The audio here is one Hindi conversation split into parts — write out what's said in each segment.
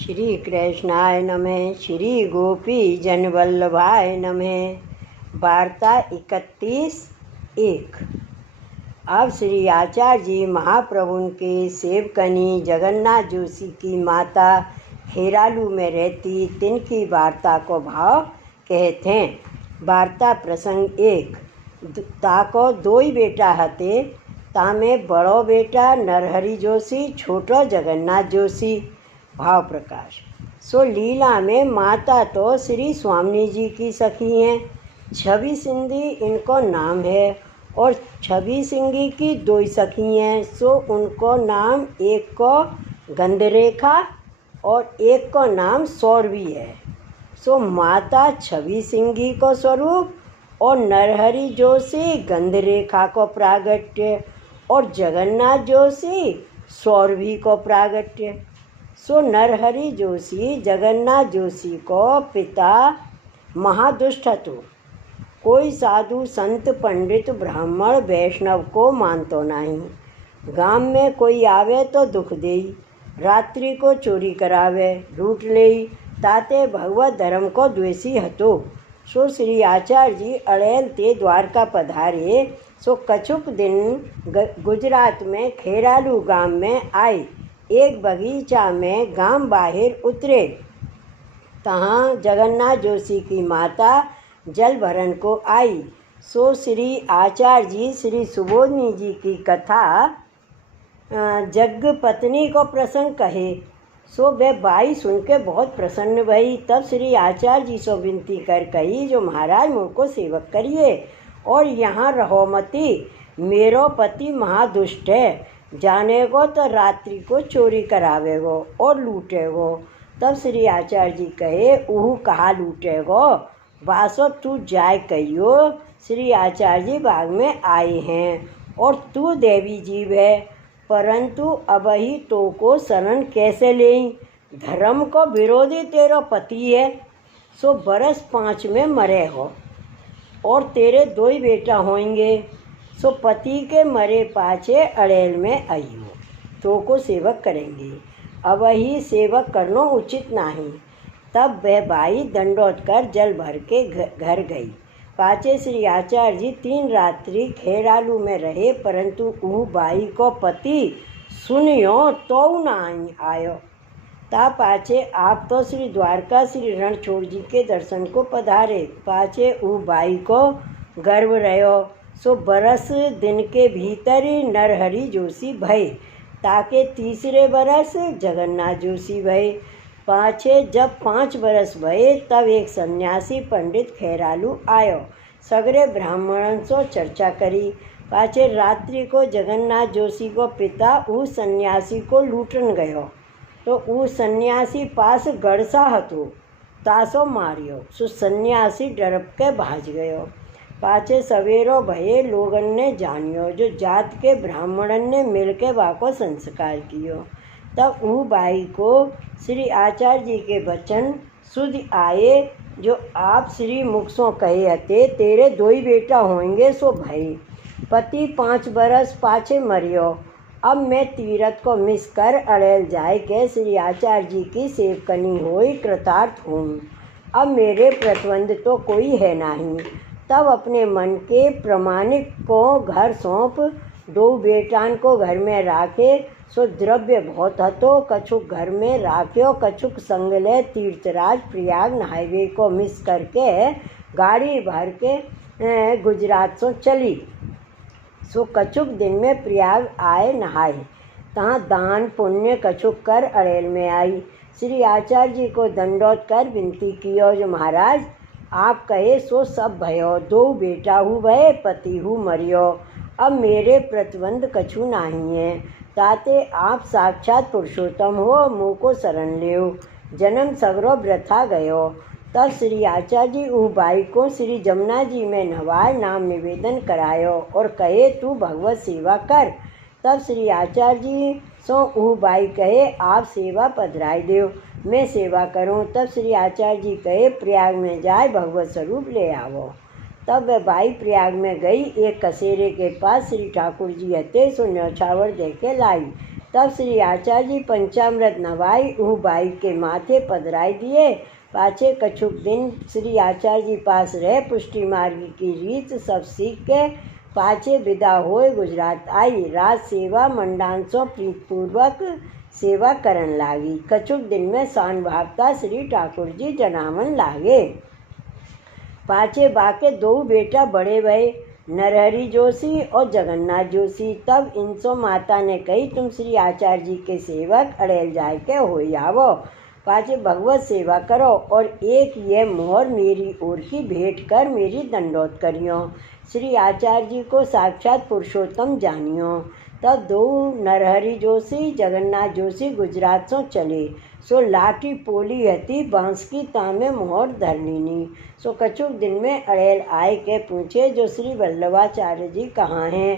श्री कृष्णाय नमः। श्री गोपी जन वल्लभाय नमः। वार्ता 31:1। अब श्री आचार्य जी महाप्रभु के सेवकनी जगन्नाथ जोशी की माता खेरालू में रहती, तिनकी वार्ता को भाव कहते हैं। वार्ता प्रसंग 1। ताको दोई बेटा हते, तामे बड़ो बेटा नरहरि जोशी, छोटो जगन्नाथ जोशी। भाव प्रकाश। सो लीला में माता तो श्री स्वामी जी की सखी हैं, छवि सिंधी इनको नाम है, और छवि सिंगी की दो सखी हैं। सो उनको नाम, एक को गंधरेखा और एक को नाम सौरवी है। सो माता छवि सिंगी को स्वरूप और नरहरि जोशी गंधरेखा को प्रागट्य और जगन्नाथ जोशी सौरवी को प्रागट्य। सो नरहरि जोशी जगन्नाथ जोशी को पिता महादुष्ट हतो, कोई साधु संत पंडित ब्राह्मण वैष्णव को मानतो नहीं। गांव में कोई आवे तो दुख देई, रात्रि को चोरी करावे, लूट लेई, ताते भगवत धर्म को द्वेषी हतो। सो श्री आचार्य जी अड़ेल ते द्वारका पधारे। सो कछुक दिन गुजरात में खेरालू गांव में आए। एक बगीचा में गांव बाहर उतरे, तहाँ जगन्नाथ जोशी की माता जल भरन को आई। सो श्री आचार्य जी श्री सुबोधनी जी की कथा जग पत्नी को प्रसंग कहे। सो वे बाई सुन के बहुत प्रसन्न भई। तब श्री आचार्य जी सो विनती कर कही, जो महाराज मुझको सेवक करिए और यहाँ रहो मती, मेरो पति महादुष्ट है, जानेगो तो रात्रि को चोरी करावेगो और लूटेगो। तब श्री आचार्य जी कहे, उहू कहाँ लूटेगो, वासो तू जाय कहियो, श्री आचार्य जी बाग में आए हैं और तू देवी जीव है, परंतु अबही तो को शरण कैसे लें, धर्म को विरोधी तेरा पति है। सो बरस 5 में मरे हो और तेरे 2 ही बेटा होंगे। सो पति के मरे पाछे अड़ेल में आइयो, तो को सेवक करेंगे, अब ही सेवक करना उचित नहीं। तब वह बाई दंडोत कर जल भर के घर गई। पाछे श्री आचार्य जी 3 रात्रि खेरालू में रहे, परंतु ऊ बाई को पति सुनियो तो न आयो। ता पाछे आप तो श्री द्वारका श्री रणछोड़ जी के दर्शन को पधारे। पाछे ऊ बाई को गर्भ रहो। सो बरस दिन के भीतर नरहरि जोशी भय, ताके तीसरे बरस जगन्नाथ जोशी भय। पाछे जब 5 बरस भये, तब एक सन्यासी पंडित खेरालू आयो। सगरे ब्राह्मणों से चर्चा करी। पाछे रात्रि को जगन्नाथ जोशी को पिता उस सन्यासी को लूटन गयो, तो उस सन्यासी पास गड़सा हतो, तासो मारियो। सो सन्यासी डरप के भाज गयो। पाछे सवेरो भये लोगन ने जानियो, जो जात के ब्राह्मणन ने मिलके वाको संस्कार कियो। तब ऊ बाई को श्री आचार्य जी के वचन सुध आए, जो आप श्री मुख सो कहे हते, तेरे 2 ही बेटा होंगे। सो भई पति 5 बरस पाछे मरियो। अब मैं तीरथ को मिस कर अड़ेल जाए के श्री आचार्य जी की सेवकनी होई कृतार्थ हूँ। अब मेरे प्रतिबंध तो कोई है नहीं। तब अपने मन के प्रमाणिक को घर सौंप 2 बेटान को घर में राखे। सो द्रव्य बहुत हतो, कछुक घर में राख्यो, कछुक संग ले तीर्थराज प्रयाग नहावे को मिस करके गाड़ी भर के गुजरात सो चली। सो कछुक दिन में प्रयाग आए नहाए, तहाँ दान पुण्य कछुक कर अड़ेल में आई। श्री आचार्य जी को दंडोत कर विनती कियो, जो महाराज आप कहे सो सब भयो, 2 बेटा हूँ भय, पति हूँ मरियो। अब मेरे प्रतिबंध कछु नहीं है, ताते आप साक्षात पुरुषोत्तम हो, मुँह को शरण लेओ, जन्म सगरो वृथा गयो। तब श्री आचार्य जी ऊ बाई को श्री जमुना जी में नवाय नाम निवेदन करायो और कहे, तू भगवत सेवा कर। तब श्री आचार्य जी सो ऊ बाई कहे, आप सेवा पधराई देव, मैं सेवा करूं। तब श्री आचार्य जी कहे, प्रयाग में जाए भगवत स्वरूप ले आवो। तब वह बाई प्रयाग में गई। एक कसेरे के पास श्री ठाकुर जी हते, सो न्यौछावर दे के लाई। तब श्री आचार्य जी पंचामृत नवाई ऊ बाई के माथे पधराई दिए। पाछे कछुक दिन श्री आचार्य जी पास रह पुष्टि मार्ग की रीत सब सीख के पाछे विदा होए गुजरात आई। रात सेवा मंडांसों प्रीतपूर्वक सेवा करन लागी। कछुक दिन में शान भावता श्री ठाकुर जी जनावन लागे। पाछे बाके दो बेटा बड़े भये, नरहरि जोशी और जगन्नाथ जोशी। तब इनसो माता ने कही, तुम श्री आचार्य जी के सेवक अड़ेल जाय के हो आवो, पाछे भगवत सेवा करो और एक ये मोहर मेरी ओर की भेंट कर मेरी दंडोत करियो। श्री आचार्य जी को साक्षात पुरुषोत्तम जानियो। तब दो नरहरि जोशी जगन्नाथ जोशी गुजरात सो चले। सो लाठी पोली हती बांस की तामे मोहर धरनीनी। सो कछुक दिन में अड़ेल आए के पूछे, जो श्री वल्लभाचार्य जी कहाँ हैं?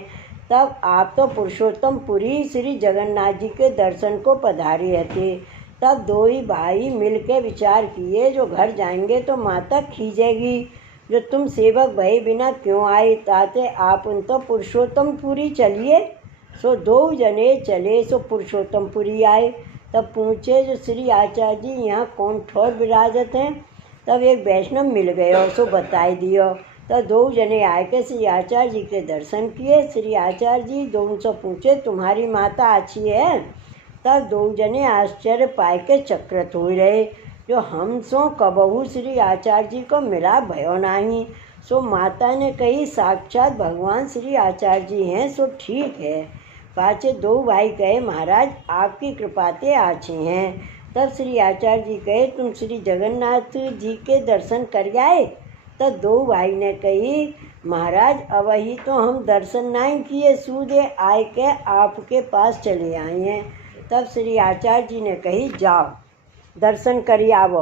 तब आप तो पुरुषोत्तम पुरी श्री जगन्नाथ जी के दर्शन को पधारे हते। तब दो ही भाई मिलके विचार किए, जो घर जाएंगे तो माता खींचेगी, जो तुम सेवक भय बिना क्यों आए? ताते आप उन तो पुरुषोत्तम पुरी चलिए। सो दो जने चले। सो पुरुषोत्तम पुरी आए। तब पूछे, जो श्री आचार्य जी यहाँ कौन ठोर विराजत हैं? तब एक वैष्णव मिल गयो, सो बताई दियो। तब दो जने आए के श्री आचार्य जी के दर्शन किए। श्री आचार्य जी दो उनसे पूछे, तुम्हारी माता अच्छी है? तब दो जने आश्चर्य पाए के चक्रत हो रहे, जो हम सो कबहू श्री आचार्य जी को मिला भयो नाही। सो माता ने कही, साक्षात भगवान श्री आचार्य जी हैं, सो ठीक है। पाछे दो भाई कहे, महाराज आपकी कृपाते आछे हैं। तब श्री आचार्य जी कहे, तुम श्री जगन्नाथ जी के दर्शन कर आए? तब दो भाई ने कही, महाराज अब ही तो हम दर्शन नहीं किए, सूदे आए के आपके पास चले आए हैं। तब श्री आचार्य जी ने कही, जाओ दर्शन कर आवो।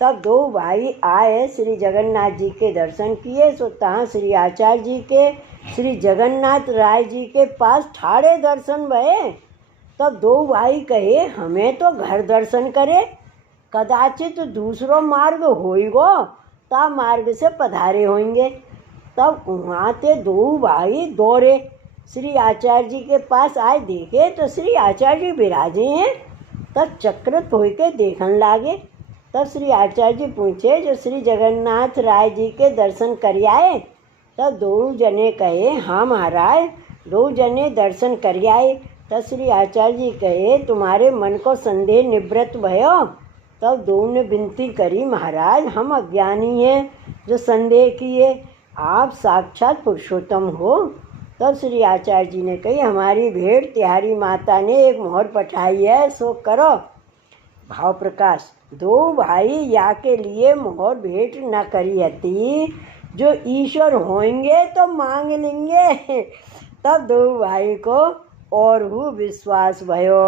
तब दो भाई आए, श्री जगन्नाथ जी के दर्शन किए। सो तहाँ श्री आचार्य जी के श्री जगन्नाथ राय जी के पास ठाड़े दर्शन भये। तब दो भाई कहे, हमें तो घर दर्शन करे, कदाचित दूसरो मार्ग होइगो, ता मार्ग से पधारे होंगे। तब वहाँ ते दो भाई दौड़े श्री आचार्य जी के पास आए, देखे तो श्री आचार्य जी विराजे हैं। तब चक्रत हो के देखन लागे। तब श्री आचार्य जी पूछे, जो श्री जगन्नाथ राय जी के दर्शन कर आए? तब दो जने कहे, हाँ महाराज दो जने दर्शन कर आए। तब श्री आचार्य जी कहे, तुम्हारे मन को संदेह निवृत्त भयो? तब दो ने विनती करी, महाराज हम अज्ञानी हैं, जो संदेह किए, आप साक्षात पुरुषोत्तम हो। तब श्री आचार्य जी ने कही, हमारी भेंट तिहारी माता ने एक मोहर पठाई है, सो करो। भाव प्रकाश। दो भाई या के लिए मोहर भेंट न करी हती, जो ईश्वर होंगे तो मांग लेंगे। तब दो भाई को और हु विश्वास भयो।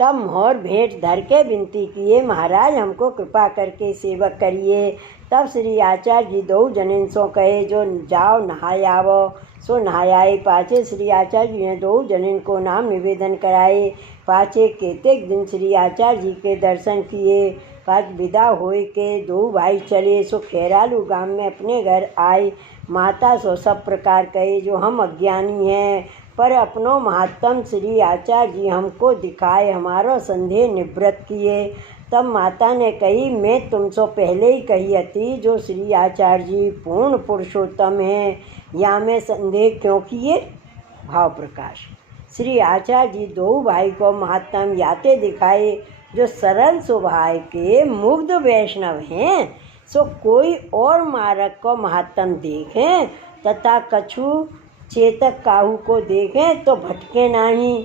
तब मोहर भेंट धर के विनती किए, महाराज हमको कृपा करके सेवक करिए। तब श्री आचार्य जी दो जनिन सो कहे, जो जाओ नहाय आवो। सो नहायाए। पाछे श्री आचार्य जी ने दो जनिन को नाम निवेदन कराए। पाछे केतेक दिन श्री आचार्य जी के दर्शन किए। पाछ विदा होए के दो भाई चले। सो खेरालू गांव में अपने घर आए। माता सो सब प्रकार कहे, जो हम अज्ञानी हैं, पर अपनो महात्म श्री आचार्य जी हमको दिखाए, हमारो संदेह निवृत्त किए। तब माता ने कही, मैं तुमसे पहले ही कही हती, जो श्री आचार्य जी पूर्ण पुरुषोत्तम हैं, या में संदेह क्यों किए? भाव प्रकाश। श्री आचार्य जी दो भाई को महात्म याते दिखाए, जो सरल स्वभाव के मुग्ध वैष्णव हैं। सो कोई और मार्ग को महात्म देखें तथा कछु चेतक काहू को देखें तो भटके नहीं।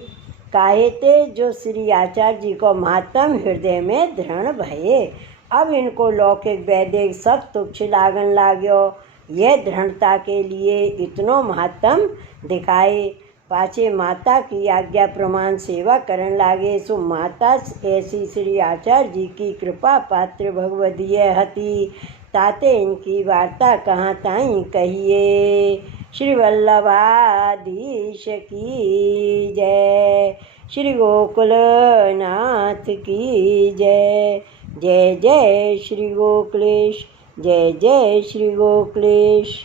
काहे ते जो श्री आचार्य जी को महात्म हृदय में दृढ़ भये। अब इनको लौकिक वैदिक सब तुच्छ लागन लाग्यो। यह दृढ़ता के लिए इतनो महात्म दिखाए। पाछे माता की आज्ञा प्रमाण सेवा करन लागे। सो माता ऐसी श्री आचार्य जी की कृपा पात्र भगवदीय हती। ताते इनकी वार्ता कहाँ ताई कहिए। श्री वल्लभाधीश की जय। श्री गोकुलनाथ की जय। जय जय श्री गोकुलेश। जय जय श्री गोकुलेश।